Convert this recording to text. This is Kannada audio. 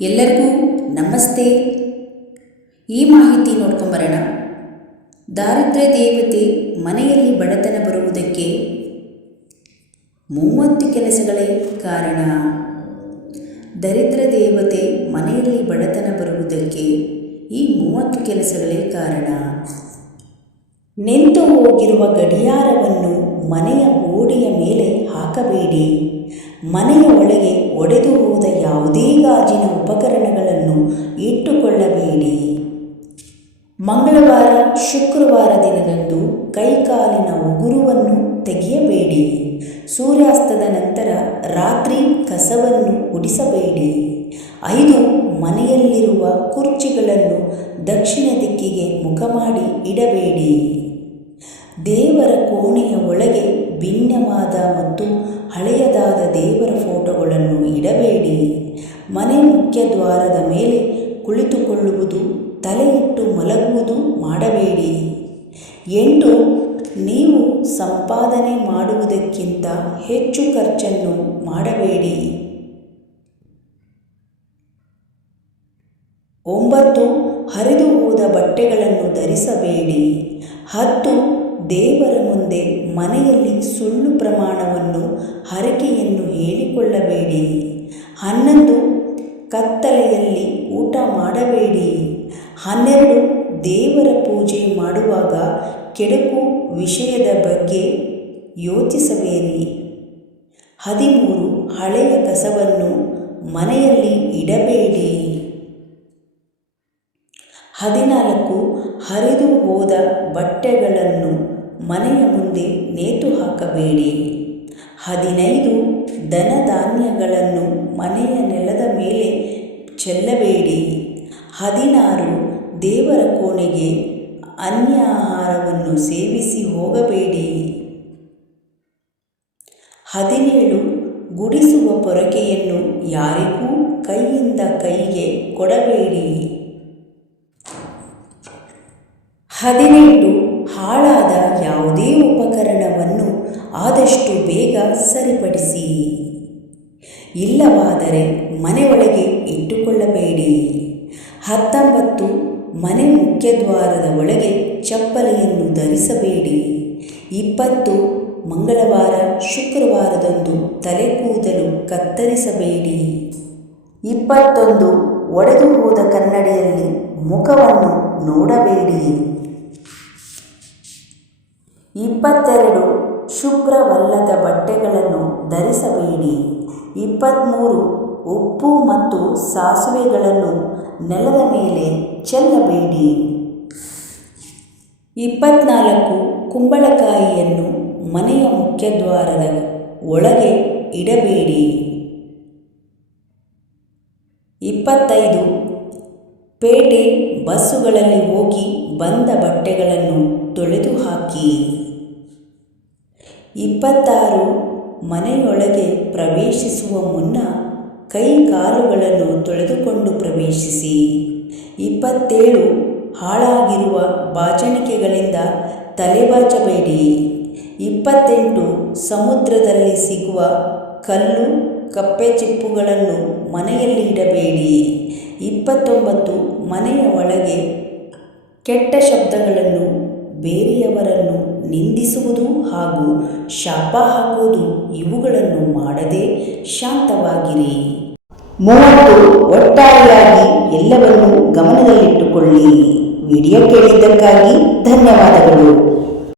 ಎಲ್ಲರಿಗೂ ನಮಸ್ತೆ. ಈ ಮಾಹಿತಿ ನೋಡ್ಕೊಂಬರೋಣ. ದಾರಿದ್ರ್ಯ ದೇವತೆ ಮನೆಯಲ್ಲಿ ಬಡತನ ಬರುವುದಕ್ಕೆ ಮೂವತ್ತು ಕೆಲಸಗಳೇ ಕಾರಣ. ದರಿದ್ರ ದೇವತೆ ಮನೆಯಲ್ಲಿ ಬಡತನ ಬರುವುದಕ್ಕೆ ಈ ಮೂವತ್ತು ಕೆಲಸಗಳೇ ಕಾರಣ. ನಿಂತು ಹೋಗಿರುವ ಗಡಿಯಾರವನ್ನು ಮನೆಯ ಗೋಡೆಯ ಮೇಲೆ ಹಾಕಬೇಡಿ. ಮನೆಯ ಒಳಗೆ ಒಡೆದು ಹೋದ ಯಾವುದೇ ಗಾಜಿನ ಉಪಕರಣಗಳನ್ನು ಇಟ್ಟುಕೊಳ್ಳಬೇಡಿ. ಮಂಗಳವಾರ, ಶುಕ್ರವಾರ ದಿನದಂದು ಕೈಕಾಲಿನ ಉಗುರುವನ್ನು ತೆಗೆಯಬೇಡಿ. ಸೂರ್ಯಾಸ್ತದ ನಂತರ ರಾತ್ರಿ ಕಸವನ್ನು ಉಡಿಸಬೇಡಿ. ಐದು, ಮನೆಯಲ್ಲಿರುವ ಕುರ್ಚಿಗಳನ್ನು ದಕ್ಷಿಣ ದಿಕ್ಕಿಗೆ ಮುಖ ಮಾಡಿ ಇಡಬೇಡಿ. ದೇವರ ಕೋಣೆಯ ಒಳಗೆ ಭಿನ್ನವಾದ ಮತ್ತು ಹಳೆಯದಾದ ದೇವರ ಫೋಟೋಗಳನ್ನು ಇಡಬೇಡಿ. ಮನೆ ಮುಖ್ಯ ದ್ವಾರದ ಮೇಲೆ ಕುಳಿತುಕೊಳ್ಳುವುದು, ತಲೆಯಿಟ್ಟು ಮಲಗುವುದು ಮಾಡಬೇಡಿ. ಎಂಟು ನೀವು ಸಂಪಾದನೆ ಮಾಡುವುದಕ್ಕಿಂತ ಹೆಚ್ಚು ಖರ್ಚನ್ನು ಮಾಡಬೇಡಿ. ಒಂಬತ್ತು, ಹರಿದು ಹೋದ ಬಟ್ಟೆಗಳನ್ನು ಧರಿಸಬೇಡಿ. ಹತ್ತು, ದೇವರ ಮುಂದೆ ಮನೆಯಲ್ಲಿ ಸುಳ್ಳು ಪ್ರಮಾಣವನ್ನು ಹರಕೆಯನ್ನು ಹೇಳಿಕೊಳ್ಳಬೇಡಿ. ಹನ್ನೊಂದು ಕತ್ತಲೆಯಲ್ಲಿ ಊಟ ಮಾಡಬೇಡಿ. ಹನ್ನೆರಡು ದೇವರ ಪೂಜೆ ಮಾಡುವಾಗ ಕೆಡುಕು ವಿಷಯದ ಬಗ್ಗೆ ಯೋಚಿಸಬೇಡಿ. ಹದಿಮೂರು ಹಳೆಯ ಕಸವನ್ನು ಮನೆಯಲ್ಲಿ ಇಡಬೇಡಿ. ಹದಿನಾಲ್ಕು ಹರಿದು ಹೋದ ಬಟ್ಟೆಗಳನ್ನು ಮನೆಯ ಮುಂದೆ ನೇತು ಹಾಕಬೇಡಿ. ಹದಿನೈದು ಧನಧಾನ್ಯಗಳನ್ನು ಮನೆಯ ನೆಲದ ಮೇಲೆ ಚೆಲ್ಲಬೇಡಿ. ಹದಿನಾರು, ದೇವರ ಕೋಣೆಗೆ ಅನ್ಯ ಆಹಾರವನ್ನು ಸೇವಿಸಿ ಹೋಗಬೇಡಿ. ಹದಿನೇಳು, ಗುಡಿಸುವ ಪೊರಕೆಯನ್ನು ಯಾರಿಗೂ ಕೈಯಿಂದ ಕೈಗೆ ಕೊಡಬೇಡಿ. ಹದಿನೆಂಟು, ಹಾಳಾದ ಯಾವುದೇ ಉಪಕರಣವನ್ನು ಆದಷ್ಟು ಬೇಗ ಸರಿಪಡಿಸಿ. ಇಲ್ಲವಾದರೆ ಮನೆಯೊಳಗೆ ಇಟ್ಟುಕೊಳ್ಳಬೇಡಿ. ಹತ್ತೊಂಬತ್ತು, ಮನೆ ಮುಖ್ಯದ್ವಾರದ ಒಳಗೆ ಚಪ್ಪಲಿಯನ್ನು ಧರಿಸಬೇಡಿ. ಇಪ್ಪತ್ತು, ಮಂಗಳವಾರ, ಶುಕ್ರವಾರದಂದು ತಲೆ ಕೂದಲು ಕತ್ತರಿಸಬೇಡಿ. ಇಪ್ಪತ್ತೊಂದು, ಒಡೆದು ಹೋದ ಕನ್ನಡಿಯಲ್ಲಿ ಮುಖವನ್ನು ನೋಡಬೇಡಿ. ಇಪ್ಪತ್ತೆರಡು ಶುಭ್ರವಲ್ಲದ ಬಟ್ಟೆಗಳನ್ನು ಧರಿಸಬೇಡಿ. ಇಪ್ಪತ್ತ್ಮೂರು ಉಪ್ಪು ಮತ್ತು ಸಾಸಿವೆಗಳನ್ನು ನೆಲದ ಮೇಲೆ ಚೆಲ್ಲಬೇಡಿ. ಇಪ್ಪತ್ನಾಲ್ಕು ಕುಂಬಳಕಾಯಿಯನ್ನು ಮನೆಯ ಮುಖ್ಯದ್ವಾರದ ಒಳಗೆ ಇಡಬೇಡಿ. ಇಪ್ಪತ್ತೈದು ಪೇಟೆ ಬಸ್ಸುಗಳಲ್ಲಿ ಹೋಗಿ ಬಂದ ಬಟ್ಟೆಗಳನ್ನು ತೊಳೆದು ಹಾಕಿ ಇಪ್ಪತ್ತಾರು ಮನೆಯೊಳಗೆ ಪ್ರವೇಶಿಸುವ ಮುನ್ನ ಕೈ ಕಾಲುಗಳನ್ನು ತೊಳೆದುಕೊಂಡು ಪ್ರವೇಶಿಸಿ. ಇಪ್ಪತ್ತೇಳು, ಹಾಳಾಗಿರುವ ಬಾಚಣಿಕೆಗಳಿಂದ ತಲೆಬಾಚಬೇಡಿ. ಇಪ್ಪತ್ತೆಂಟು, ಸಮುದ್ರದಲ್ಲಿ ಸಿಗುವ ಕಲ್ಲು ಕಪ್ಪೆ ಚಿಪ್ಪುಗಳನ್ನು ಮನೆಯಲ್ಲಿ ಇಡಬೇಡಿ. ಇಪ್ಪತ್ತೊಂಬತ್ತು, ಮನೆಯ ಒಳಗೆ ಕೆಟ್ಟ ಶಬ್ದಗಳನ್ನು ಬೇರೆಯವರನ್ನು ನಿಂದಿಸುವುದು ಹಾಗೂ ಶಾಪ ಹಾಕುವುದು ಇವುಗಳನ್ನು ಮಾಡದೆ ಶಾಂತವಾಗಿರಿ. ಮೂವತ್ತು, ಒಟ್ಟಾರೆಯಾಗಿ ಎಲ್ಲವನ್ನೂ ಗಮನದಲ್ಲಿಟ್ಟುಕೊಳ್ಳಿ. ವಿಡಿಯೋ ಕೇಳಿದ್ದಕ್ಕಾಗಿ ಧನ್ಯವಾದಗಳು.